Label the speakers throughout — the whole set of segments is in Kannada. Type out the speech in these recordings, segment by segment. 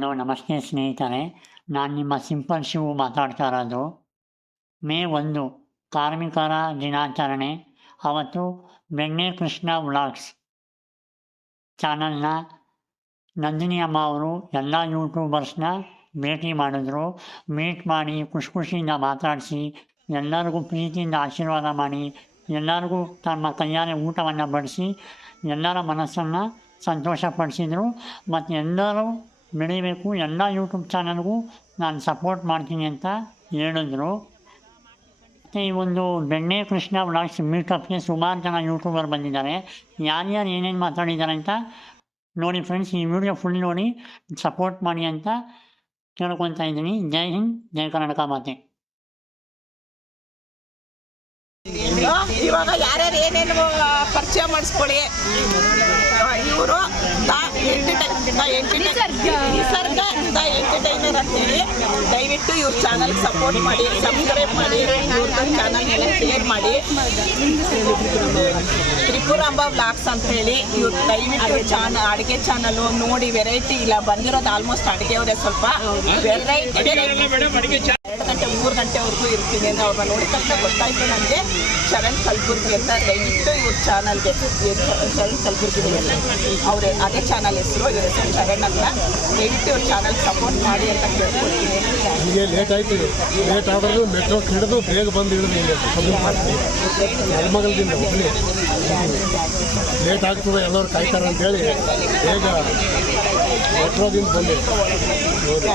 Speaker 1: ಹಲೋ, ನಮಸ್ತೆ ಸ್ನೇಹಿತರೆ. ನಾನು ನಿಮ್ಮ ಸಿಂಪಲ್ ಶಿವು ಮಾತಾಡ್ತಾ ಇರೋದು. ಮೇ ಒಂದು, ಕಾರ್ಮಿಕರ ದಿನಾಚರಣೆ. ಅವತ್ತು ಬೆಣ್ಣೆ ಕೃಷ್ಣ ವ್ಲಾಗ್ಸ್ ಚಾನಲ್ನ ನಂದಿನಿ ಅಮ್ಮ ಅವರು ಎಲ್ಲ ಯೂಟ್ಯೂಬರ್ಸ್ನ ಭೇಟಿ ಮಾಡಿದ್ರು. ಮೀಟ್ ಮಾಡಿ ಖುಷಿ ಖುಷಿಯಿಂದ ಮಾತಾಡಿಸಿ, ಎಲ್ಲರಿಗೂ ಪ್ರೀತಿಯಿಂದ ಆಶೀರ್ವಾದ ಮಾಡಿ, ಎಲ್ಲರಿಗೂ ತಮ್ಮ ಕೈಯಾರೆ ಊಟವನ್ನು ಬಡಿಸಿ, ಎಲ್ಲರ ಮನಸ್ಸನ್ನು ಸಂತೋಷಪಡಿಸಿದರು. ಮತ್ತು ಎಲ್ಲರೂ ಬೆಳಿಬೇಕು ಎಲ್ಲ ಯೂಟ್ಯೂಬ್ ಚಾನಲ್ಗೂ ನಾನು ಸಪೋರ್ಟ್ ಮಾಡ್ತೀನಿ ಅಂತ ಹೇಳಿದ್ರು. ಮತ್ತು ಈ ಒಂದು ಬೆಣ್ಣೆ ಕೃಷ್ಣ ವ್ಲಾಗ್ಸ್ ಮೀಟಪ್ಗೆ ಸುಮಾರು ಜನ ಯೂಟ್ಯೂಬರ್ ಬಂದಿದ್ದಾರೆ. ಯಾರ್ಯಾರು ಏನೇನು ಮಾತಾಡಿದ್ದಾರೆ ಅಂತ ನೋಡಿ ಫ್ರೆಂಡ್ಸ್ ಈ ವಿಡಿಯೋ ಫುಲ್ ನೋಡಿ ಸಪೋರ್ಟ್ ಮಾಡಿ ಅಂತ ಕೇಳ್ಕೊತಾ ಇದ್ದೀನಿ. ಜೈ ಹಿಂದ್, ಜೈ ಕರ್ನಾಟಕ ಮಾತೆ.
Speaker 2: ಇವಾಗ ಯಾರ್ಯಾರು ಏನೇನು ಪರಿಚಯ ಮಾಡಿಸ್ಕೊಳ್ಳಿ. ಇವರು ನಿಸರ್ಗ ದ ಎಂಟರ್ಟೈನರ್ ಅಂತೇಳಿ ದಯವಿಟ್ಟು ಇವ್ರ ಚಾನಲ್ ಸಪೋರ್ಟ್ ಮಾಡಿ ಸಬ್ಸ್ಕ್ರೈಬ್ ಮಾಡಿ ಇವ್ರದ್ದು ಚಾನಲ್ ಎಲ್ಲ ಶೇರ್ ಮಾಡಿ ತ್ರಿಪುರಾಂಬ ಬ್ಲಾಗ್ಸ್ ಅಂತ ಹೇಳಿ ಇವ್ರು ದಯವಿಟ್ಟು ಚಾನ ಅಡುಗೆ ಚಾನಲ್ ನೋಡಿ ವೆರೈಟಿ ಇಲ್ಲ ಬಂದಿರೋದು ಆಲ್ಮೋಸ್ಟ್ ಅಡುಗೆಯವರೇ ಸ್ವಲ್ಪ ವೆರೈಟಿ ಮೂರು ಇರ್ತೀನಿ ಅಂತ ಅವ್ರನ್ನ ನೋಡಿದ ತಕ್ಷಣ ಗೊತ್ತಾಯ್ತು ನನಗೆ ಶರಣ್ ಕಲಬುರ್ಗಿ ಅಂತ ದಯವಿಟ್ಟು ಇವ್ರ ಚಾನಲ್ಗೆ ಶರಣ್ ಕಲಬುರ್ಗಿ ಅವ್ರ ಅದೇ ಚಾನಲ್ ಹೆಸರು ಇವ್ರ ಹೆಸರು ಶರಣ್ ಅಂತ ದಯವಿಟ್ಟು ಇವ್ರ ಚಾನಲ್ ಸಪೋರ್ಟ್ ಮಾಡಿ ಅಂತ ಕೇಳ್ಕೊಳ್ತೀನಿ
Speaker 3: ಹೀಗೆ ಲೇಟ್ ಆಯ್ತು ಲೇಟ್ ಆದ್ರೂ ಮೆಟ್ರೋ ಹಿಡಿದು ಬೇಗ ಬಂದು ಹಿಡಿದು ಹುಬ್ಳಿ ಲೇಟ್ ಆಗ್ತದೆ ಎಲ್ಲರೂ ಕಾಯ್ತಾರೆ ಅಂತೇಳಿ ಬೇಗ ಮೆಟ್ರೋದಿಂದ ಬಂದು ನೋಡಿ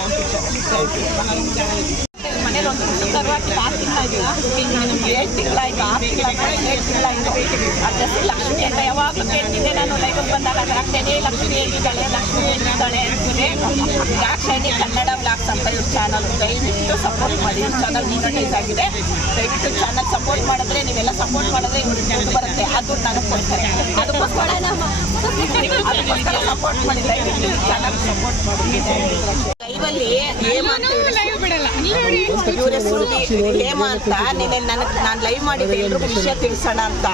Speaker 2: ಮನೇಲಿ ಒಂದು ತರುವಾಗೆ ಆರು ತಿಂಗಳಾಯ್ತು ತಿಂಗಳಾಯ್ತು ಏಳು ನಾನು ಬಂದಾಗ ಲಕ್ಷ್ಮಿ ಹೇಳಿದ್ದಾಳೆ ಲಕ್ಷ್ಮಿ ಕನ್ನಡ ಅಂತ ಇವ್ರ ಚಾನಲ್ ದಯವಿಟ್ಟು ಸಪೋರ್ಟ್ ಮಾಡಿ ಇವ್ರ ಸಪೋರ್ಟ್ ಮಾಡಿದ್ರೆ ನೀವೆಲ್ಲ ಸಪೋರ್ಟ್ ಮಾಡಿದ್ರೆ ದುಡ್ಡು ಬರುತ್ತೆ ಅದು ನನಗೆ ಕೊಡ್ತಾರೆ. ಅದಕ್ಕೋಸ್ಕರ ಅದಕ್ಕೋಸ್ಕರ ಸಪೋರ್ಟ್ ಮಾಡಿ ದಯವಿಟ್ಟು ಚಾನಲ್ ಸಪೋರ್ಟ್ ಮಾಡಿ ಲೈವಲ್ಲಿ ಏಮಂತ ಇವ್ರ ಹೆಸರು ಹೇಮಾ ಅಂತ. ನಿನ್ನೆ ನನಗೆ ನಾನು ಲೈವ್ ಮಾಡಿದ್ದೆ ಎಲ್ರಿಗೂ ವಿಷಯ ತಿಳಿಸೋಣ ಅಂತ.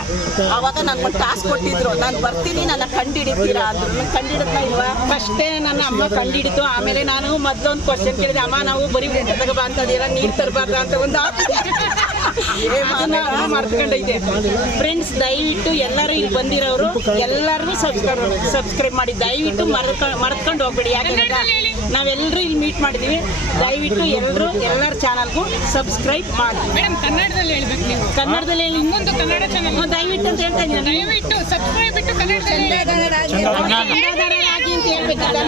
Speaker 2: ಅವಾಗ ನನಗೊಂದು ಟಾಸ್ಕ್ ಕೊಟ್ಟಿದ್ರು. ನಾನು ಬರ್ತೀನಿ ನನ್ನ ಕಂಡಿಡಿತೀರಾ ಅಂತ ನಾನು ಕಂಡಿಡಿದ್ನ ಇಲ್ವಾ?
Speaker 4: ಫಸ್ಟೇ ನನ್ನ ಅಮ್ಮ ಕಂಡಿಡಿತು. ಆಮೇಲೆ ನಾನು ಮೊದಲೊಂದು ಕ್ವಶನ್ ಕೇಳಿದೆ ಅಮ್ಮ ನಾವು ಬರೀ ಊಟ ತಗೋಬಾ ಅಂತದಿಲ್ಲ ನೀರು ತರಬಾರ್ದ? ಅಂತ ಒಂದು ಫ್ರೆಂಡ್ಸ್ ದಯವಿಟ್ಟು ಎಲ್ಲರೂ ಇಲ್ಲಿ ಬಂದಿರೋರು ಎಲ್ಲರಿಗೂ ಸಬ್ಸ್ಕ್ರೈಬ್ ಸಬ್ಸ್ಕ್ರೈಬ್ ಮಾಡಿ. ದಯವಿಟ್ಟು ಮರ್ಕ ಮರ್ತ್ಕೊಂಡು ಹೋಗ್ಬೇಡಿ. ಯಾಕಂದ್ರೆ ನಾವೆಲ್ಲರೂ ಇಲ್ಲಿ ಮೀಟ್ ಮಾಡಿದೀವಿ. ದಯವಿಟ್ಟು ಎಲ್ಲರೂ ಎಲ್ಲರ ಚಾನಲ್ಗೂ ಸಬ್ಸ್ಕ್ರೈಬ್ ಮಾಡಿ.
Speaker 5: ಮೇಡಮ್ ಕನ್ನಡದಲ್ಲಿ ಹೇಳ್ಬೇಕು ನೀವು.
Speaker 4: ಕನ್ನಡದಲ್ಲಿ ಹೇಳಿ.
Speaker 5: ಇನ್ನೊಂದು ಕನ್ನಡ ಚಾನಲ್
Speaker 4: ದಯವಿಟ್ಟು ಅಂತ ಹೇಳ್ತಾ ಇದ್ದೀನಿ.
Speaker 5: ದಯವಿಟ್ಟು ಸಬ್ಸ್ಕ್ರೈಬ್ ಇಟ್ಟು ಕನ್ನಡದಲ್ಲಿ
Speaker 4: ಅಂತ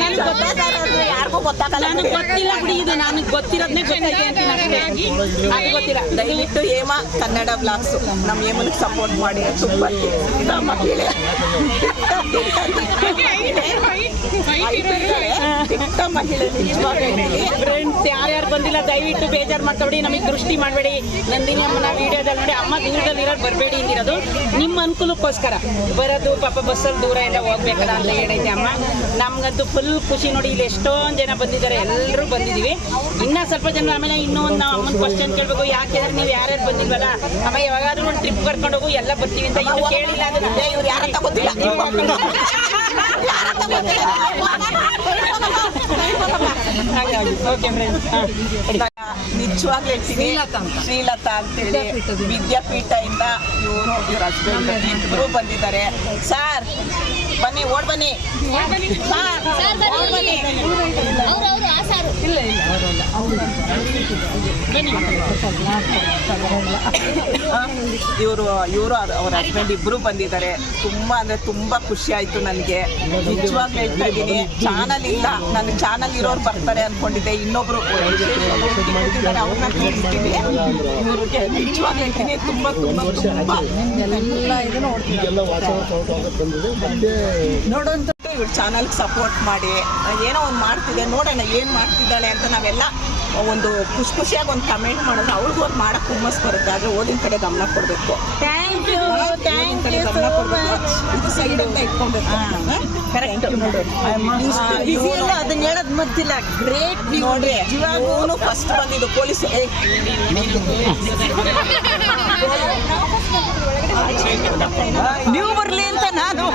Speaker 4: ನನಗೆ
Speaker 2: ಯಾರಿಗೂ ಗೊತ್ತಾಗಲ್ಲ.
Speaker 4: ನನಗೆ ಗೊತ್ತಿಲ್ಲ ಬಿಡಿ ಇದು. ನನಗೆ ಗೊತ್ತಿರೋದನ್ನೇ ಅಷ್ಟೇ ಗೊತ್ತಿಲ್ಲ.
Speaker 2: ದಯವಿಟ್ಟು ಹೇಮ ಕನ್ನಡ ಬ್ಲಾಗ್ಸ್ ನಮ್ಮ ಹೇಮನಿಗೆ ಸಪೋರ್ಟ್ ಮಾಡಿ. ತುಂಬ ಮಹಿಳೆ
Speaker 4: ಫ್ರೆಂಡ್ಸ್ ಯಾರ್ಯಾರು ಬಂದಿಲ್ಲ ದಯವಿಟ್ಟು ಬೇಜಾರು ಮಾಡ್ಕೊಬೇಡಿ ನಮಗೆ ದೃಷ್ಟಿ ಮಾಡಬೇಡಿ. ನಂದಿನಿ ಅಮ್ಮನ ವಿಡಿಯೋದಲ್ಲಿ ನೋಡಿ ಅಮ್ಮ ದೂರದಲ್ಲಿ ಇರೋದು ಬರಬೇಡಿ ಅಂದಿರೋದು. ನಿಮ್ಮ ಅನುಕೂಲಕ್ಕೋಸ್ಕರ ಬರೋದು ಪಾಪ ಬಸ್ಸಲ್ಲಿ ದೂರ ಎಲ್ಲ ಹೋಗ್ಬೇಕಲ್ಲ ಅಂತ ಹೇಳೈತೆ ಅಮ್ಮ. ನಮ್ಗಂತೂ ಫುಲ್ ಖುಷಿ ನೋಡಿ ಇಲ್ಲಿ ಎಷ್ಟೊಂದು ಜನ ಬಂದಿದ್ದಾರೆ ಎಲ್ಲರೂ ಬಂದಿದ್ದೀವಿ. ಇನ್ನೂ ಸ್ವಲ್ಪ ಜನ ಆಮೇಲೆ ಇನ್ನೂ ಒಂದು ನಾವು ಅಮ್ಮನ ಕ್ವಶನ್ ಕೇಳಬೇಕು. ಯಾಕೆಂದ್ರೆ ನೀವು ಯಾರ್ಯಾರು ಬಂದಿಲ್ವಲ್ಲ? ಅಮ್ಮ ಯಾವಾಗಾದ್ರೂ ಒಂದು ಟ್ರಿಪ್ ಕರ್ಕೊಂಡು ಹೋಗು ಎಲ್ಲ ಬರ್ತೀವಿ ಅಂತ ಇನ್ನೂ ಕೇಳಿಲ್ಲ ಅಂದ್ರೆ
Speaker 2: ಇವ್ರು ಯಾರು ಗೊತ್ತಿಲ್ಲ. ನಿಜವಾಗ್ಲೂ ಹೇಳ್ತೀನಿ ಶ್ರೀಲತಾ ಅಂತೇಳಿ ವಿದ್ಯಾಪೀಠದಿಂದ ಇವರು ಇವ್ರ ಹಸ್ಬೆಂಡ್ ಇಬ್ಬರು ಬಂದಿದ್ದಾರೆ ಸರ್ ಬನ್ನಿ ಓಡ್ ಬನ್ನಿ ಓಡ್ ಬನ್ನಿ ಇವರು ಇವರು ಅವ್ರ ಹಸ್ಬೆಂಡ್ ಇಬ್ಬರು ಬಂದಿದ್ದಾರೆ. ತುಂಬಾ ಅಂದ್ರೆ ತುಂಬಾ ಖುಷಿ ಆಯ್ತು ನನಗೆ. ನಿಜವಾಗ್ಲೂ ಹೇಳ್ತಾ ಇದ್ದೀನಿ ಚಾನಲ್ ಇಲ್ಲ. ನನ್ನ ಚಾನಲ್ ಇರೋರು ಬರ್ತಾರೆ ಅನ್ಕೊಂಡಿದ್ದೆ. ಇನ್ನೊಬ್ರು ಅವ್ರನ್ನ ತೋರಿಸ್ತೀನಿ ಇವ್ರಿಗೆ ಹೇಳ್ತೀನಿ, ತುಂಬಾ ತುಂಬಾ ತುಂಬಾ ನೋಡೋಂಥ ಇವ್ರ ಚಾನಲ್ಗೆ ಸಪೋರ್ಟ್ ಮಾಡಿ, ಏನೋ ಒಂದು ಮಾಡ್ತಿದೆ, ನೋಡೋಣ ಏನು ಮಾಡ್ತಿದ್ದಾಳೆ ಅಂತ ನಾವೆಲ್ಲ ಒಂದು ಖುಷಿ ಖುಷಿಯಾಗಿ ಒಂದು ಕಮೆಂಟ್ ಮಾಡಿದ್ರೆ ಅವ್ರಿಗೂ ಒಂದು ಮಾಡಕ್ ಹುಮ್ಮಸ್ ಬರುತ್ತೆ. ಆದರೆ ಓದಿನ ಕಡೆ ಗಮನ ಕೊಡಬೇಕು.
Speaker 4: ಥ್ಯಾಂಕ್ ಯು ಥ್ಯಾಂಕ್ ಯು
Speaker 2: ಗಮನ ಕೊಡಬೇಕು. ಇದು ಸೈಡ್ ಅಂತ ಇಟ್ಕೊಬೇಕು. ಕರೆಕ್ಟ್
Speaker 4: ಅದನ್ನ ಹೇಳೋದು ಮತ್ತಿಲ್ಲ. ಗ್ರೇಟ್
Speaker 2: ನೋಡ್ರಿ ಇವನು ಫಸ್ಟ್ ಬಂದಿದ್ದು ಪೊಲೀಸ್ ಏ
Speaker 4: ನೀವು ಬರ್ಲಿ ಅಂತ ನಾನು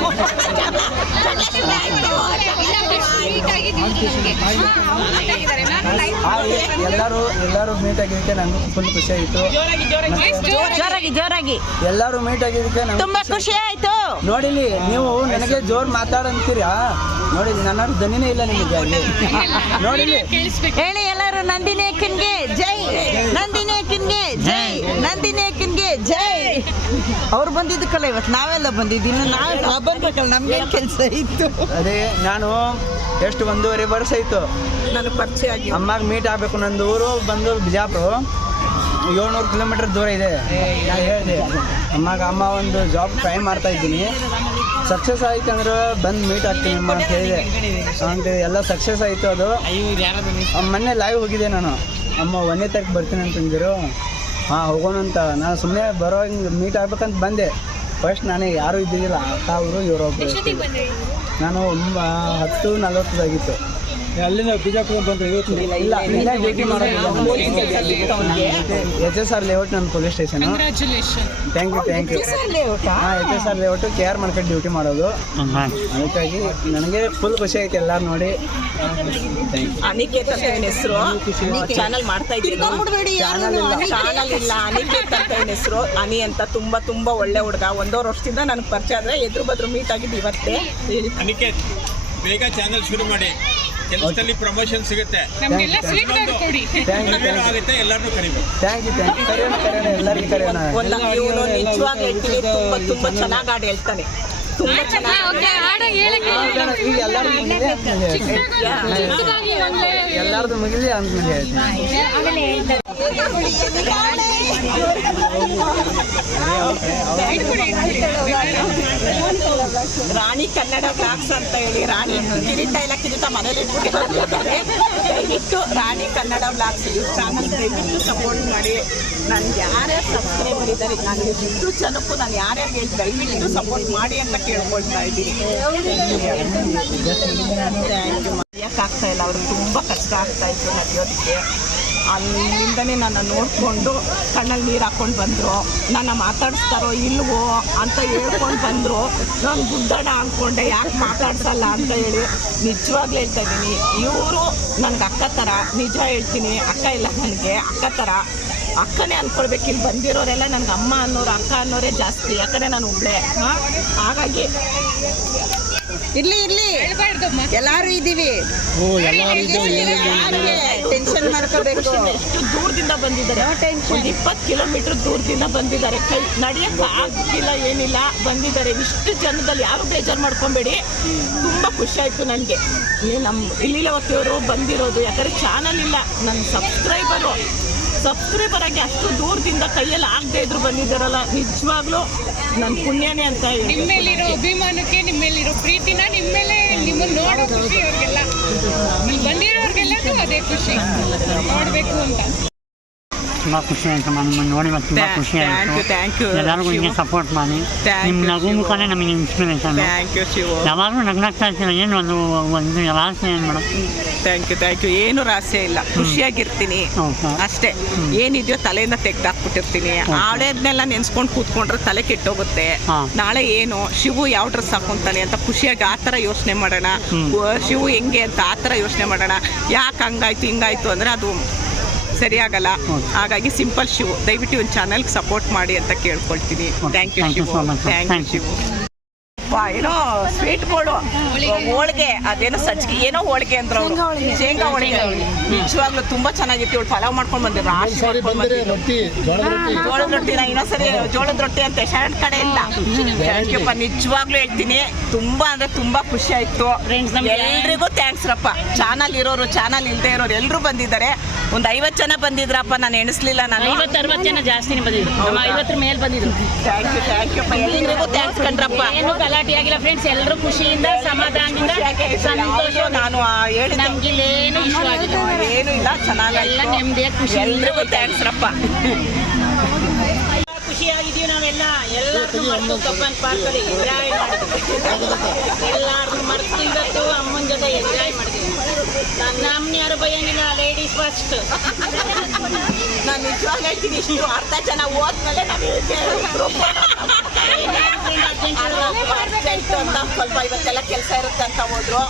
Speaker 6: ಎಲ್ಲರೂ ಎಲ್ಲರೂ ಮೀಟ್ ಆಗಿದ್ದಕ್ಕೆ ನಂಗೂ ಫುಲ್ ಖುಷಿ ಆಯಿತು.
Speaker 4: ಜೋರಾಗಿ ಜೋರಾಗಿ
Speaker 6: ಎಲ್ಲರೂ ಮೀಟ್ ಆಗಿದ್ದಕ್ಕೆ ನಂಗೂ
Speaker 4: ತುಂಬಾ ಖುಷಿ ಆಯ್ತು.
Speaker 6: ನೋಡಿಲಿ ನೀವು ನನಗೆ ಜೋರ್ ಮಾತಾಡಂತೀರಾ? ನೋಡಿ ನನ್ನ ದನಿನೇ ಇಲ್ಲ ನಿಮಗೆ ನೋಡಿಲಿ
Speaker 4: ಹೇಳಿ ಎಲ್ಲರೂ ನಂದಿನಿ ಅಕ್ಕನ್ಗೆ. ಜೈ ನಂದಿನಿ ಅಕ್ಕನ್ಗೆ ಜೈ. ನಂದಿನಿ ಅಕ್ಕನ್ಗೆ ಜೈ. ಅವ್ರು ಬಂದಿದ್ದಕ್ಕಲ್ಲ ಇವತ್ತು ನಾವೆಲ್ಲ ಬಂದಿದ್ದೀವಿ ಇನ್ನು ನಾವು ಬರ್ಬೇಕಲ್ಲ ನಮ್ಗೆ ಕೆಲಸ ಇತ್ತು?
Speaker 6: ಅದೇ ನಾನು ಎಷ್ಟು ಒಂದೂವರೆ ವರ್ಷ ಆಯಿತು.
Speaker 2: ನನಗೆ ಪರಿಚಯ ಆಗಿ
Speaker 6: ಅಮ್ಮಗೆ ಮೀಟ್ ಆಗಬೇಕು ನಂದು ಊರು ಬಂದು ಬಿಜಾಪುರ. ಏಳ್ನೂರು ಕಿಲೋಮೀಟರ್ ದೂರ ಇದೆ. ನಾನು ಹೇಳಿದೆ ಅಮ್ಮಗೆ ಅಮ್ಮ ಒಂದು ಜಾಬ್ ಟ್ರೈ ಮಾಡ್ತಾ ಇದ್ದೀನಿ. ಸಕ್ಸಸ್ ಆಯ್ತು ಅಂದ್ರೆ ಬಂದು ಮೀಟ್ ಆಗ್ತೀನಿ ಅಮ್ಮ ಅಂತ ಹೇಳಿದೆ. ಅಂತ ಎಲ್ಲ ಸಕ್ಸಸ್ ಆಯಿತು ಅದು. ಮೊನ್ನೆ ಲೈವ್ ಹೋಗಿದ್ದೆ ನಾನು. ಅಮ್ಮ ಒಂದೇ ತಾರೀಕು ಬರ್ತೀನಿ ಅಂತಂದಿರು ಹಾಂ ಹೋಗೋಣ ಅಂತ. ನಾನು ಸುಮ್ಮನೆ ಬರೋ ಹಿಂಗೆ ಮೀಟ್ ಆಗ್ಬೇಕಂತ ಬಂದೆ. ಫಸ್ಟ್ ನಾನೇ ಯಾರೂ ಇದ್ದಿದ್ದಿಲ್ಲ. ಅಕ್ಕ ಅವರು ಇವರೊಬ್ಬರು ನಾನು ಒಂಬ ಹತ್ತು ನಲ್ವತ್ತದಾಗಿತ್ತು.
Speaker 3: ಅಲ್ಲಿಂದ ಬಿಜಾಪುರ ಬಂದ್ರೆ
Speaker 6: ಎಚ್ ಎಸ್ ಆರ್ ಲೇಔಟ್ ನನ್ನ police station thank you thank you H S R layout K R market duty ಮಾಡೋದು. ಅದಕ್ಕಾಗಿ ನನಗೆ ಫುಲ್ ಖುಷಿ ಆಯ್ತು ಎಲ್ಲಾರು ನೋಡಿ. ಥ್ಯಾಂಕ್ ಯು
Speaker 2: ಅನಿಕೇತ್ ಅಂತ ಏನ್ ಹೆಸರು ಚಾನಲ್ ಮಾಡ್ತಾ ಇದ್ದೀನಿ. ಚಾನಲ್ ಇಲ್ಲ. ಅನಿಕೇತ್ ಅಂತ. ಏನ್ ಹೆಸರು. ಅನಿ ಅಂತ ತುಂಬಾ ತುಂಬಾ ಒಳ್ಳೆ ಹುಡುಗ. ಒಂದೂವರೆ ವರ್ಷದಿಂದ ನನಗೆ ಪರಿಚಯ ಆದ್ರೆ ಎದುರು ಬದ್ರು ಮೀಟ್ ಆಗಿದ್ದು ಇವತ್ತೇ.
Speaker 7: ಅನಿಕೇತ್ ಬೇಗ ಚಾನಲ್ ಶುರು ಮಾಡಿ. ಕೆಲಸದಲ್ಲಿ ಪ್ರಮೋಷನ್ ಸಿಗುತ್ತೆ.
Speaker 5: ನಮ್ಗೆಲ್ಲ ಕೊಡಿ.
Speaker 7: ಆಗುತ್ತೆ ಎಲ್ಲರನ್ನೂ ಕರಿಬೇಕು.
Speaker 6: ಥ್ಯಾಂಕ್ ಯು ಥ್ಯಾಂಕ್ ಯು ಕರೆಯೋಣ ಕರೆಯೋಣ ಎಲ್ಲರಿಗೂ ಕರೆಯೋಣ
Speaker 2: ಒಂದ ಇವನು ನಿಜವಾಗಿ ಹೇಳ್ತೀನಿ ತುಂಬಾ ತುಂಬಾ ಚೆನ್ನಾಗಿ ಹಾಡು ಹೇಳ್ತಾನೆ. ತುಂಬಾ ಚೆನ್ನಾಗಿ
Speaker 6: ಈಗ ಎಲ್ಲರೂ ಮುಗಿಲಿ? ಅಂತ ಎಲ್ಲರದು ಮುಗಿಲಿ ಅಂದ್ಮೇಲೆ ಹೇಳ್ತೀನಿ.
Speaker 2: ರಾಣಿ ಕನ್ನಡ ಬ್ಲಾಗ್ಸ್ ಅಂತ ಹೇಳಿ, ರಾಣಿ ಕಿರೀಟ ಇಲ್ಲ ಕಿರೀಟ ಮನೇಲಿ ಇಟ್ಟು Rani Kannada vlogs use channel ದಯವಿಟ್ಟು ಸಪೋರ್ಟ್ ಮಾಡಿ. ನನ್ಗೆ ಯಾರ್ಯಾರು ಸಬ್ಸ್ಕ್ರೈಬರ್ ಇದ್ದಾರೆ ನನಗೆ ಇಷ್ಟು ಜನಕ್ಕೂ ನಾನು ಯಾರ್ಯಾರು ಹೇಳಿ ದಯವಿಟ್ಟು ಸಪೋರ್ಟ್ ಮಾಡಿ ಅಂತ ಕೇಳ್ಕೊಳ್ತಾ ಇದ್ದೀನಿ. ಆಗ್ತಾ ಇಲ್ಲ, ಅವ್ರಿಗೆ ತುಂಬ ಕಷ್ಟ ಆಗ್ತಾ ಇತ್ತು ನಡೆಯೋದಕ್ಕೆ ಅಲ್ಲಿಂದನೇ ನನ್ನ ನೋಡಿಕೊಂಡು ಕಣ್ಣಲ್ಲಿ ನೀರು ಹಾಕ್ಕೊಂಡು ಬಂದರು. ನನ್ನ ಮಾತಾಡಿಸ್ತಾರೋ ಇಲ್ವೋ ಅಂತ ಹೇಳ್ಕೊಂಡು ಬಂದರು. ನಾನು ಗುಡ್ಡಣ ಅಂದ್ಕೊಂಡೆ ಯಾಕೆ ಮಾತಾಡ್ಸಲ್ಲ ಅಂತ ಹೇಳಿ. ನಿಜವಾಗ್ಲೂ ಹೇಳ್ತಾ ಇದ್ದೀನಿ, ಇವರು ನನಗೆ ಅಕ್ಕ ಥರ ನಿಜ ಹೇಳ್ತೀನಿ, ಅಕ್ಕ ಇಲ್ಲ ನನಗೆ, ಅಕ್ಕ ಥರ ಅಕ್ಕನೇ ಅಂದ್ಕೊಳ್ಬೇಕು ಇಲ್ಲಿ ಬಂದಿರೋರೆಲ್ಲ ನನಗೆ ಅಮ್ಮ ಅನ್ನೋರು, ಅಕ್ಕ ಅನ್ನೋರೇ ಜಾಸ್ತಿ, ಯಾಕಂದರೆ ನಾನು ಒಬ್ಬಳೆ ಹಾಗಾಗಿ
Speaker 4: ಇರ್ಲಿ ಇರ್ಲಿ. ಎಲ್ಲಾರು ಇದೀವಿ
Speaker 3: ಓ ಎಲ್ಲರೂ ಇದ್ದೇವೆ.
Speaker 4: ಟೆನ್ಷನ್ ಮಾಡ್ಕೋಬೇಕು.
Speaker 2: ಎಷ್ಟು ದೂರದಿಂದ ಬಂದಿದ್ದಾರೆ. ಇಪ್ಪತ್ತು ಕಿಲೋಮೀಟರ್ ದೂರದಿಂದ ಬಂದಿದ್ದಾರೆ. ಕೈ ನಡೆಯಕ್ಕೆ ಆಗಿಲ್ಲ ಏನಿಲ್ಲ. ಬಂದಿದ್ದಾರೆ. ಇಷ್ಟು ಜನದಲ್ಲಿ ಯಾರು ಬೇಜಾರು ಮಾಡ್ಕೊಬೇಡಿ. ತುಂಬ ಖುಷಿ ಆಯಿತು ನನಗೆ. ನಮ್ಮ ಇಲ್ಲಿಲವತ್ತಿಯವರು ಬಂದಿರೋದು. ಯಾಕಂದರೆ ಚಾನಲ್ ಇಲ್ಲ. ನನ್ನ ಸಬ್ಸ್ಕ್ರೈಬರು ಸಬ್ಸ್ಕ್ರೈಬರ್ ಆಗಿ ಅಷ್ಟು ದೂರದಿಂದ ಕೈಯಲ್ಲಿ ಆಗದೆ ಇದ್ರು ಬಂದಿದ್ದಾರಲ್ಲ, ನಿಜವಾಗ್ಲೂ ನನ್ನ ಪುಣ್ಯನೇ ಅಂತ
Speaker 5: ನಿಮ್ಮೇಲಿರೋ ಅಭಿಮಾನಕ್ಕೆ, ನಿಮ್ಮೇಲಿರೋ ಪ್ರೀತಿನ ನಿಮ್ಮೇಲೆ ನಿಮ್ಮನ್ನ ನೋಡೋ ಖುಷಿ ಅವ್ರಿಗೆಲ್ಲ. ಇಲ್ಲಿ ಬಂದಿರೋರ್ಗೆಲ್ಲರೂ ಅದೇ ಖುಷಿ. ನೋಡಬೇಕು ಅಂತ.
Speaker 1: ತುಂಬ ಖುಷಿ ಆಯಿತು ನಿಮ್ಮನ್ನು ನೋಡಿ ಮತ್ತೆ ತುಂಬ ಖುಷಿ ಆಯಿತು.
Speaker 2: ಥ್ಯಾಂಕ್ ಯು
Speaker 1: ಎಲ್ಲರಿಗೂ ಹಿಂಗೆ ಸಪೋರ್ಟ್ ಮಾಡಿ. ನಿಮ್ಮ ನಗು. ಮುಖನೇ ನಮಗೆ ಇನ್ಸ್ಪಿರೇಷನ್
Speaker 2: ಥ್ಯಾಂಕ್ ಯು ಶಿವು.
Speaker 1: ಯಾವಾಗಲೂ ನಗ್ನಾಗ್ತಾ ಇರ್ತೀರ? ಏನು ಒಂದು ಒಂದು ರಾಸೆ ಏನು madam?
Speaker 2: Thank you thank you ಏನು ರಹಸ್ಯ ಇಲ್ಲ. ಖುಷಿಯಾಗಿರ್ತೀನಿ. ಅಷ್ಟೇ. ಏನಿದೆಯೋ ತಲೆಯಿಂದ ತೆಗ್ದಾಕ್ಬಿಟ್ಟಿರ್ತೀನಿ. ಹಳೇದ್ನೆಲ್ಲ ನೆನ್ಸ್ಕೊಂಡು ಕೂತ್ಕೊಂಡ್ರೆ ತಲೆ ಕೆಟ್ಟೋಗುತ್ತೆ. ನಾಳೆ ಏನು? ಶಿವು ಯಾವ ಡ್ರೆಸ್ ಹಾಕೊಂತಾನೆ ಅಂತ ಖುಷಿಯಾಗಿ ಆ ಥರ ಯೋಚನೆ ಮಾಡೋಣ. ಶಿವು ಹೆಂಗೆ ಅಂತ ಆ ಥರ ಯೋಚನೆ ಮಾಡೋಣ. ಯಾಕೆ ಹಂಗಾಯ್ತು ಹಿಂಗಾಯ್ತು ಅಂದರೆ ಅದು ಸರಿಯಾಗಲ್ಲ. ಹಾಗಾಗಿ ಸಿಂಪಲ್ ಶಿವು. ದಯವಿಟ್ಟು ಒಂದು ಚಾನಲ್ಗೆ ಸಪೋರ್ಟ್ ಮಾಡಿ ಅಂತ ಕೇಳ್ಕೊಳ್ತೀನಿ. Thank you Shivu. Thank you Shivu. ವಾ, ಸ್ವೀಟ್ ಸ್ವೀಟ್ಗಳು ಹೋಳಿಗೆ ಅದೇನೋ ಸಜ್ಜಿಗೆ ಏನೋ ಹೋಳಿಗೆ ಅಂತ ಅವರು. ಶೇಂಗಾ ಹೋಳಿಗೆ. ನಿಜವಾಗ್ಲೂ ತುಂಬಾ ಚೆನ್ನಾಗಿತ್ತು. ಇವಳು ಪಲಾವ್ ಮಾಡ್ಕೊಂಡು ರಾಶಿ
Speaker 3: ಬಂದರೆ ರೊಟ್ಟಿ ಜೋಳದ ರೊಟ್ಟಿ.
Speaker 2: ನಾ ರೊಟ್ಟಿನ ಇನ್ನೊಂದ್ಸರಿ ಜೋಳದ ರೊಟ್ಟಿ ಅಂತ ಶರಣ್ ಕಡೆ ಇಲ್ಲ. ಥ್ಯಾಂಕ್ ಯು ನಿಜವಾಗ್ಲೂ ಹೇಳ್ತೀನಿ. ತುಂಬಾ ಅಂದ್ರೆ ತುಂಬಾ ಖುಷಿ ಆಯ್ತು. ಎಲ್ರಿಗೂ ಥ್ಯಾಂಕ್ಸ್ ರಪ್ಪ. ಚಾನಲ್ ಇರೋರು ಚಾನಲ್ ಇಲ್ದೇ ಇರೋರು ಎಲ್ಲರೂ ಬಂದಿದ್ದಾರೆ. ಒಂದು ಐವತ್ತು ಜನ ಬಂದಿದ್ರಪ್ಪ ನಾನು ಎಣಿಸ್ಲಿಲ್ಲ ನಾನು.
Speaker 4: ಐವತ್ತು ಅರವತ್ತು ಜನ ಜಾಸ್ತಿ ಬಂದಿದ್ರು. ನಮ್ಮ ಐವತ್ತರ ಮೇಲೆ ಬಂದಿದ್ರು.
Speaker 2: ಥ್ಯಾಂಕ್ ಯು ಥ್ಯಾಂಕ್ ಯು ಎಲ್ಲರಿಗೂ ಥ್ಯಾಂಕ್ಸ್ ಕಣ್ರಪ್ಪ.
Speaker 4: ಏನು ಗಲಾಟೆ ಆಗಿಲ್ಲ ಫ್ರೆಂಡ್ಸ್ ಎಲ್ಲರೂ ಖುಷಿಯಿಂದ ಸಮಾಧಾನದಿಂದ ಸಂತೋಷ
Speaker 2: ನಾನು ಹೇಳಿದ
Speaker 4: ನಮ್ಗಿಲ್ಲೇನು ಇಷ್ಟ ಆಗಿಲ್ಲ
Speaker 2: ಏನು ಇಲ್ಲ ಚೆನ್ನಾಗಿ
Speaker 4: ಎಲ್ಲ ನೆಮ್ಮದಿಯಾಗಿ ಖುಷಿ.
Speaker 2: ಎಲ್ರಿಗೂ ಥ್ಯಾಂಕ್ಸ್ ರಪ್ಪ.
Speaker 4: ಖುಷಿಯಾಗಿದ್ದೀವಿ ನಾವೆಲ್ಲ. ಎಲ್ಲಾರ್ನು ಮರೆತು ಕಬ್ಬನ್ ಪಾರ್ಕಲ್ಲಿ ಎಂಜಾಯ್ ಮಾಡಿದ್ವಿ. ಎಲ್ಲರನ್ನೂ ಮರ್ತು ಇವತ್ತು ಅಮ್ಮನ ಜೊತೆ ಎಂಜಾಯ್ ಮಾಡಿದ್ವಿ. ನನ್ನ ಯಾರು ಬೈಯಂಗಿಲ್ಲ ಲೇಡೀಸ್ ಫಸ್ಟ್
Speaker 2: ನಾನು ನಿಜವಾಗ ಹೇಳ್ತೀನಿ ಇಷ್ಟು ಅರ್ಧ ಜನ ಹೋದ್ಮೇಲೆ ಆಯ್ತು ಸ್ವಲ್ಪ ಇವತ್ತೆಲ್ಲ ಕೆಲಸ ಇರುತ್ತೆ ಅಂತ ಹೋದ್ರು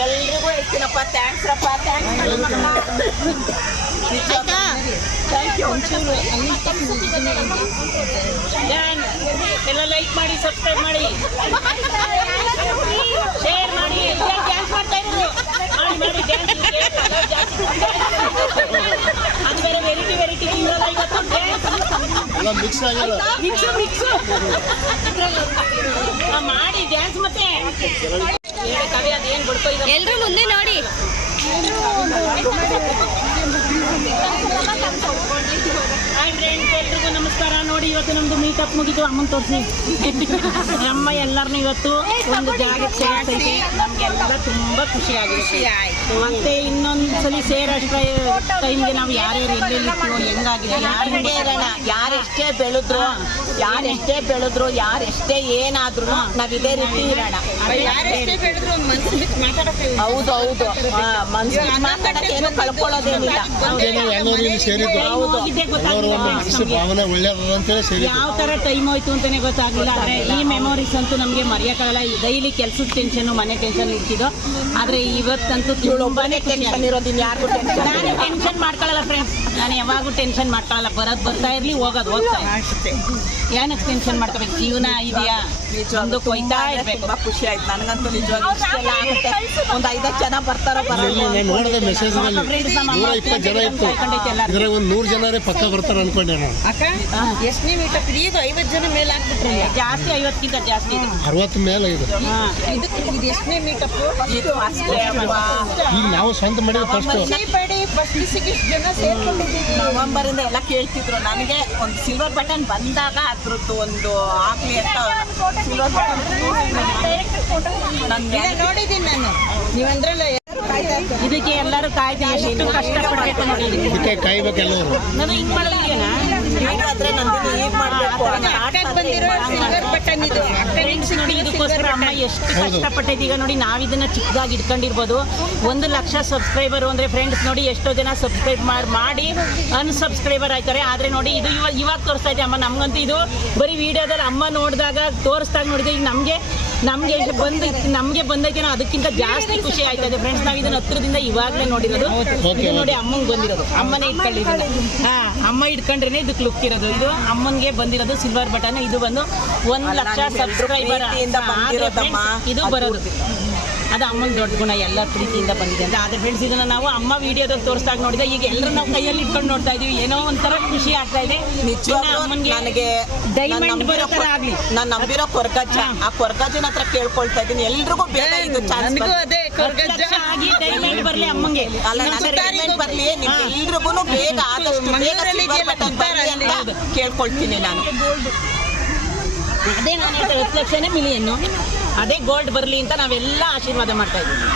Speaker 2: ಎಲ್ರಿಗೂ ಹೇಳ್ತೀನಪ್ಪ ಥ್ಯಾಂಕ್ಸ್ ರಪ್ಪ ಥ್ಯಾಂಕ್ಸ್
Speaker 4: ಎಲ್ಲ ಲೈಕ್ ಮಾಡಿ ಸಬ್ಸ್ಕ್ರೈಬ್ ಮಾಡಿ ಶೇರ್ ಮಾಡಿ ಡ್ಯಾನ್ಸ್ ಮಾಡ್ತಾ ಇರೋದು ಅದು ಬೇರೆ ವೆರೈಟಿ ವೆರೈಟಿ ತಿಂಗಳಲ್ಲ ಇವತ್ತು?
Speaker 3: ಎಲ್ಲ ಮಿಕ್ಸ್ ಆಗಿಲ್ಲ.
Speaker 4: ಮಿಕ್ಸ್ ಮಿಕ್ಸ್ ಮಾಡಿ ಡ್ಯಾನ್ಸ್ ಮತ್ತೆ. ಹೇಳಿ ಕವಿ ಅದೇನು ಬಿಡ್ಕೊ ಈಗ
Speaker 5: ಎಲ್ರು ಮುಂದೆ ನೋಡಿ.
Speaker 4: ಎಲ್ರಿಗೂ ನಮಸ್ಕಾರ. ನೋಡಿ ಇವತ್ತು ನಮ್ದು ಮೀಟಪ್ ಮುಗಿತು. ಅಮ್ಮನ್ ತೋರಿಸಿ. ಅಮ್ಮ ಎಲ್ಲರನ್ನು ಇವತ್ತು ಒಂದು ಜಾಗಕ್ಕೆ ಸೇರಿಸೈತಿ. ನಮ್ಗೆಲ್ಲ ತುಂಬಾ ಖುಷಿ ಆಗಿದೆ. ಮತ್ತೆ ಇನ್ನೊಂದ್ಸಲಿ ಸೇರಷ್ಟ ಟೈಮ್ಗೆ ನಾವು ಯಾರ್ಯಾರು ಎಲ್ಲೆಲ್ಲಿತ್ತು ಹೆಂಗಾಗಿದೆ
Speaker 2: ಯಾರು ಇರೋಣ ಯಾರೆಷ್ಟೇ ಬೆಳೆದ್ರು ಯಾರೆಷ್ಟೇ ಬೆಳೆದ್ರು ಯಾರೆಷ್ಟೇ ಏನಾದ್ರು ನಾವ್ ಇದೇ ರೀತಿ ಇರೋಣ. ಹೌದು ಹೌದು. ಮನ್ಸು ಮಾತಾಡಕ್ಕೆ ಏನು ಕಳ್ಕೊಳ್ಳೋದೇನಿಲ್ಲ.
Speaker 3: ಅದಕ್ಕೆ ಭಾವನೆ ಅಂತೇಳಿ ಸೇರಿದ್ದು
Speaker 4: ಯಾವ ತರ ಟೈಮ್ ಹೋಯ್ತು ಅಂತಾನೆ ಗೊತ್ತಾಗ್ಲಿಲ್ಲ ಆದ್ರೆ ಈ ಮೆಮೊರೀಸ್ ಅಂತೂ ನಮಗೆ ಮರೆಯಕ್ಕಾಗಲ್ಲ ಡೈಲಿ ಕೆಲ್ಸದ ಟೆನ್ಷನ್ ಮನೆ ಟೆನ್ಷನ್ ಇರ್ತಿದ್ದು ಆದ್ರೆ ಇವತ್ತಂತೂ
Speaker 2: ತುಂಬಾನೇ ಟೆನ್ಷನ್ ಯಾರಿಗೂ ಟೆನ್ಷನ್
Speaker 4: ನಾನು ಟೆನ್ಷನ್ ಮಾಡ್ಕೊಳ್ಳಲ್ಲ ಫ್ರೆಂಡ್ಸ್ ನಾನು ಯಾವಾಗೂ ಟೆನ್ಷನ್ ಮಾಡ್ಕೊಳ್ಳಲ್ಲ ಬರೋದು ಬರ್ತಾ ಇರ್ಲಿ ಹೋಗೋದು ಹೋಗ್ತಾ. ಏನಕ್ಕೆ ಟೆನ್ಷನ್ ಮಾಡ್ಕೋಬೇಕು? ಜೀವನ ಇದೆಯಾ? ಒಂದಕ್ಕೆ ಕೊಯ್ತಾ ಇರ್ಬೇಕು.
Speaker 2: ತುಂಬಾ ಖುಷಿ ಆಯ್ತು. ನನಗಂತೂ ನಿಜವಾಗ್ಲೂ ಇಷ್ಟೆಲ್ಲ ಆಗುತ್ತೆ. ಒಂದು ಐದತ್ತು ಜನ ಬರ್ತಾರೋ ಬರಲ್ಲ
Speaker 3: ನಾನು ನೋಡಿದೆ ಮೆಸೇಜ್ನಲ್ಲಿ ನೂರ ಇಪ್ಪತ್ತು ಜನ ಇತ್ತು. ಇದ್ರಾಗ ಒಂದು ನೂರು ಜನರೇ ಪಕ್ಕ ಬರ್ತಾರೆ ಅನ್ಕೊಂಡೆ ನಾನು.
Speaker 2: ಎಷ್ಟನೇ ಮೀಟಪ್ ಇದು ಐವತ್ತು ಜನ ಮೇಲೆ ಆಗ್ಬಿಟ್ರೆ
Speaker 4: ಜಾಸ್ತಿ ಐವತ್ತಕ್ಕಿಂತ ಜಾಸ್ತಿ
Speaker 3: ಅರವತ್ತು ಮೇಲೆ ಇದು
Speaker 4: ಹಾ.
Speaker 2: ಇದು ಎಷ್ಟನೇ ಮೀಟಪ್ ಇದು ಅಷ್ಟೇ?
Speaker 3: ಈಗ ನಾವು ಸ್ವಂತ ಮಾಡಿದ ಫಸ್ಟು
Speaker 2: ನವೆಂಬರ್ ಇಂದ ಎಲ್ಲ ಕೇಳ್ತಿದ್ರು. ನನಗೆ ಒಂದು ಸಿಲ್ವರ್ ಬಟನ್ ಬಂದಾಗ ಅದ್ರದ್ದು ಒಂದು ಆಗ್ಲಿ ಅಂತ ನೋಡಿದ್ದೀನಿ ನಾನು. ನೀವಂದ್ರಲ್ಲ
Speaker 4: ಇದಕ್ಕೆ ಎಲ್ಲರೂ ಕಾಯ್ದು ಎಷ್ಟು ಕಷ್ಟ ಪಡ್ಬೇಕು ಇದಕ್ಕೆ.
Speaker 3: ಇದಕ್ಕೆ ಕಾಯ್ಬೇಕು ಎಲ್ಲರೂ.
Speaker 4: ನಾನು ಹಿಂಗ್
Speaker 2: ಮಾಡಿದ್ರೆ ಬಟನ್ ಇದು.
Speaker 4: ಫ್ರೆಂಡ್ಸ್ ನೋಡಿ ಇದಕ್ಕೋಸ್ಕರ ಅಮ್ಮ ಎಷ್ಟು ಕಷ್ಟಪಟ್ಟೈತೆ ಈಗ ನೋಡಿ ನಾವು ಇದನ್ನ ಚಿಕ್ಕದಾಗಿ ಇಟ್ಕೊಂಡಿರ್ಬೋದು. ಒಂದು ಲಕ್ಷ ಸಬ್ಸ್ಕ್ರೈಬರ್ ಅಂದ್ರೆ ಫ್ರೆಂಡ್ಸ್ ನೋಡಿ ಎಷ್ಟೋ ಜನ ಸಬ್ಸ್ಕ್ರೈಬ್ ಮಾಡಿ ಅನ್ಸಬ್ಸ್ಕ್ರೈಬರ್ ಆಯ್ತಾರೆ. ಆದ್ರೆ ನೋಡಿ ಇದು ಇವಾಗ ಇವಾಗ ತೋರಿಸ್ತಾ ಇದೆ ಅಮ್ಮ. ನಮ್ಗಂತೂ ಇದು ಬರೀ ವಿಡಿಯೋದಲ್ಲಿ ಅಮ್ಮ ನೋಡಿದಾಗ ತೋರಿಸ್ದಾಗ ನೋಡಿದ್ರೆ ಈಗ ನಮಗೆ ನಮಗೆ ಬಂದ ನಮಗೆ ಬಂದೈತೆ ಅದಕ್ಕಿಂತ ಜಾಸ್ತಿ ಖುಷಿ ಆಯ್ತಾ ಇದೆ ಫ್ರೆಂಡ್ಸ್ ನಾವು ಇದನ್ನ ಹತ್ರದಿಂದ ಇವಾಗಲೇ ನೋಡಿರೋದು. ಇದು ನೋಡಿ ಅಮ್ಮಂಗೆ ಬಂದಿರೋದು. ಅಮ್ಮನೇ ಇಟ್ಕೊಂಡಿರೋದು. ಹಾ ಅಮ್ಮ ಇಟ್ಕೊಂಡ್ರೇನೆ ಇದಕ್ಕೆ ಲುಕ್ ಇರೋದು. ಇದು ಅಮ್ಮನ್ಗೆ ಬಂದಿರೋದು ಸಿಲ್ವರ್ ಬಟನ್ ಇದು ಬಂದು ಒಂದ್ ಲಕ್ಷ ಸಬ್ಸ್ಕ್ರೈಬರ್. ಇದು ಬರೋದು. ಅದು ಅಮ್ಮನ ದೊಡ್ಡ ಗುಣ ಎಲ್ಲ ಪ್ರೀತಿಯಿಂದ ಬಂದಿದೆ ಅಂದರೆ ಅದು ನಾವು ಅಮ್ಮ ವಿಡಿಯೋದಲ್ಲಿ ತೋರಿಸಿದಾಗ ನೋಡಿದೆ ಈಗ ಎಲ್ಲರೂ ನಾವು ಕೈಯಲ್ಲಿ ಇಟ್ಕೊಂಡು ನೋಡ್ತಾ ಇದೀವಿ. ಏನೋ ಒಂಥರ ಖುಷಿ ಆಗ್ತಾ ಇದೆ.
Speaker 2: ನಿಜವಾಗ್ಲೂ ನನಗೆ
Speaker 4: ಡೈಮಂಡ್ ಬರೋ ಥರ ಆಗ್ಲಿ.
Speaker 2: ನಾನು ನಂಬಿರೋ ಕೊರಗಜ್ಜ. ಆ ಕೊರಗಜ್ಜನ ಹತ್ರ ಕೇಳ್ಕೊಳ್ತಾ ಇದ್ದೀನಿ. ಎಲ್ರಿಗೂ ಬೇಡ ಇದು ಚಾನ್ಸ್
Speaker 4: ಅದೇ ಆಗಿ ಡೈಮಂಡ್ ಬರ್ಲಿ ಅಮ್ಮಂಗೆ.
Speaker 2: ಅಲ್ಲ ಬರ್ಲಿ. ನಿಮ್ಗೆ ಎಲ್ರಿಗೂ ಬೇಗ ಆದಷ್ಟು ಬೇಗ ಬರ್ಲಿ ಅಂತ ಕೇಳ್ಕೊಳ್ತೀನಿ ನಾನು.
Speaker 4: ಅದೇ ನಾನು ಹತ್ತು ಲಕ್ಷನೇ ಮಿಲಿಯನ್ನು ಅದೇ ಗೋಲ್ಡ್ ಬರಲಿ ಅಂತ ನಾವೆಲ್ಲ ಆಶೀರ್ವಾದ ಮಾಡ್ತಾ ಇದ್ದೀವಿ.